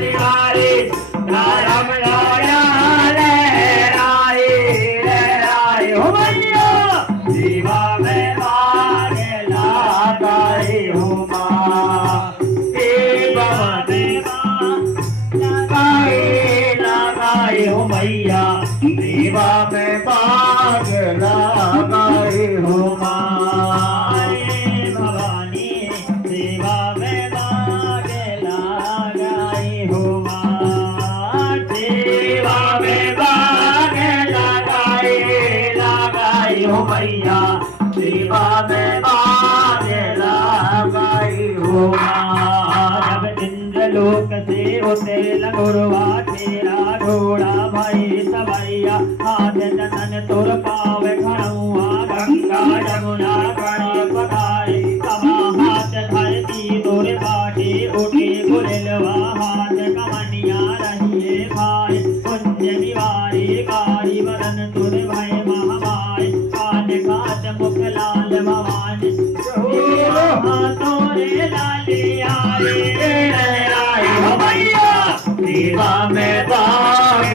निवारी धर्म लोया लहराए हो मैया सेवा में भाग लगाए हो माँ सेवा में लगाए हो मैया सेवा में भाग लगाए हो माँ भवानी सेवा में भाग लगाए हो माँ सेवा में भाग लगाए हो मैया सेवा में भाग लगाए हो माँ जब इंद्रलोक से उते लगुरवा तेरा घोड़ा भाई सबैया हाथ जनन तुर पावे खड़ुआ गंगा यमुना कणे पखारे कमा हाथ धरती तुर बाटे उठे गुरलवा हाथ कमनिया रहिए भाई कुंज निवारी कारी वरन तुर भय महामाय काट काट मुख लाल भवानी तोरे लाले आए हो मैया सेवा में